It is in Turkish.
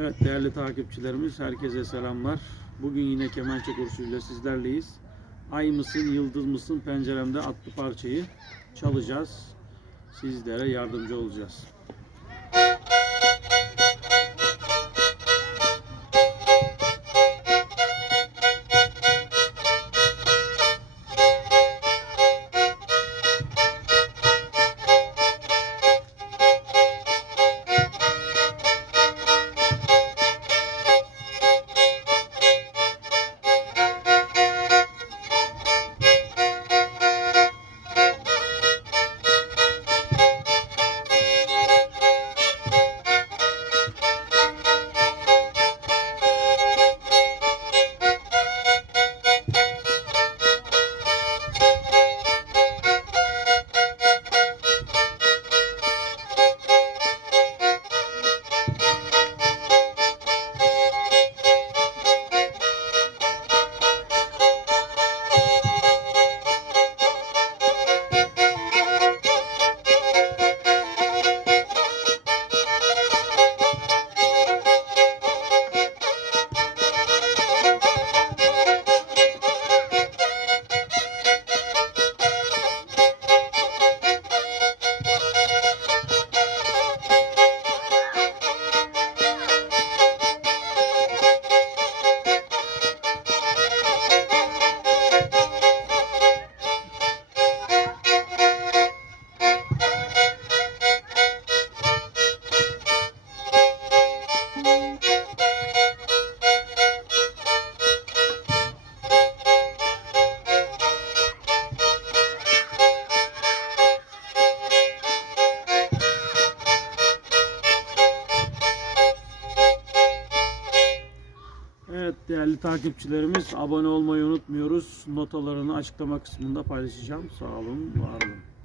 Evet değerli takipçilerimiz herkese selamlar. Bugün yine kemençe kursuyla sizlerleyiz. Ay mısın yıldız mısın penceremde adlı parçayı çalacağız. Sizlere yardımcı olacağız. Evet değerli takipçilerimiz abone olmayı unutmuyoruz. Notalarını açıklama kısmında paylaşacağım. Sağ olun, var olun.